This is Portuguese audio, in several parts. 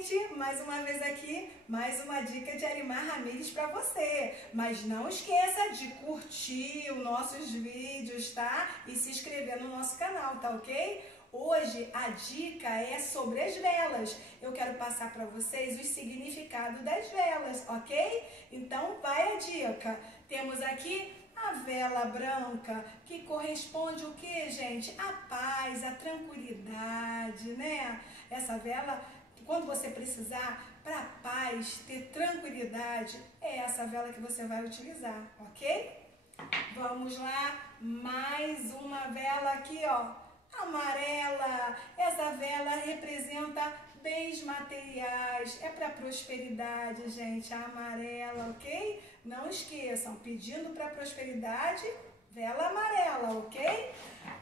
gente! Mais uma vez aqui, mais uma dica de Arimar Ramires para você. Mas não esqueça de curtir os nossos vídeos, tá? E se inscrever no nosso canal, tá ok? Hoje a dica é sobre as velas. Eu quero passar para vocês o significado das velas, ok? Então vai a dica. Temos aqui a vela branca, que corresponde o que, gente? A paz, a tranquilidade, né? Essa vela, quando você precisar para paz, ter tranquilidade, é essa vela que você vai utilizar, ok? Vamos lá, mais uma vela aqui, ó, amarela. Essa vela representa bens materiais, é para prosperidade, gente, a amarela, ok? Não esqueçam, pedindo para prosperidade, vela amarela, ok?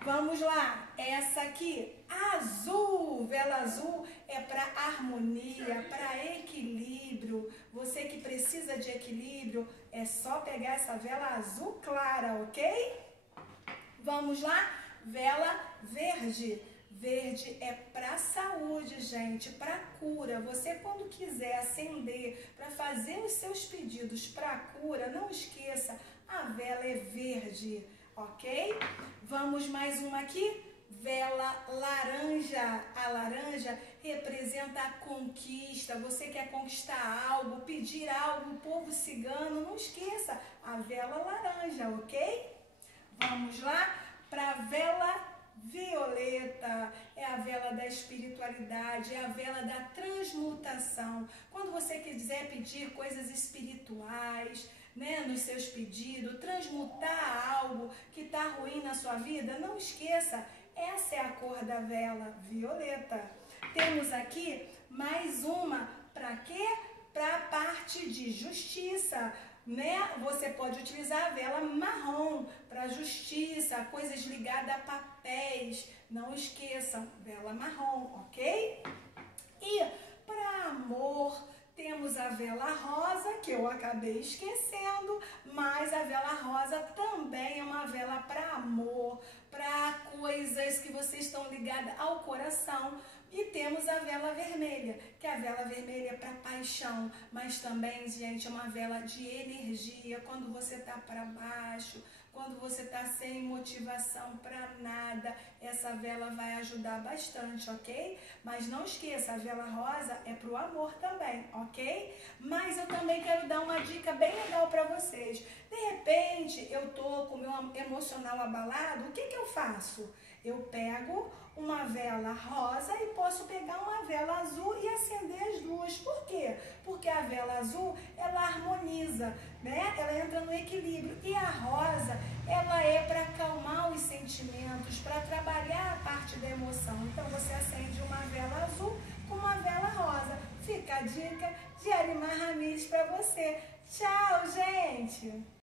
Vamos lá, essa aqui, azul, vela azul é para harmonia, para equilíbrio. Você que precisa de equilíbrio, é só pegar essa vela azul clara, ok? Vamos lá, vela verde. Verde é para saúde, gente, para cura. Você quando quiser acender para fazer os seus pedidos para cura, não esqueça, a vela é verde, ok? Vamos mais uma aqui, vela laranja. A laranja representa a conquista. Você quer conquistar algo, pedir algo, o povo cigano, não esqueça, a vela laranja, ok? Vamos lá para a vela violeta, é a vela da espiritualidade, é a vela da transmutação. Quando você quiser pedir coisas espirituais, né, nos seus pedidos, transmutar algo que está ruim na sua vida, não esqueça, essa é a cor da vela, violeta. Temos aqui mais uma, para quê? Para a parte de justiça, né? Você pode utilizar a vela marrom para justiça, coisas ligadas a papéis. Não esqueçam, vela marrom, ok? E para amor, temos a vela rosa, que eu acabei esquecendo, mas a vela rosa também é uma vela para amor, para coisas que vocês estão ligadas ao coração. E temos a vela vermelha, que a vela vermelha é para paixão, mas também, gente, é uma vela de energia. Quando você está para baixo, quando você está sem motivação para nada, essa vela vai ajudar bastante, ok? Mas não esqueça, a vela rosa é para o amor também, ok? Mas eu também quero dar uma dica bem legal para vocês. De repente, eu tô com o meu emocional abalado, o que eu faço? Eu pego uma vela rosa e posso pegar uma vela azul e acender as duas. Por quê? Porque a vela azul, ela harmoniza, né? Ela entra no equilíbrio. E a rosa, ela é para acalmar os sentimentos, para trabalhar a parte da emoção. Então, você acende uma vela azul com uma vela rosa. Fica a dica de Arimar Ramires para você. Tchau, gente!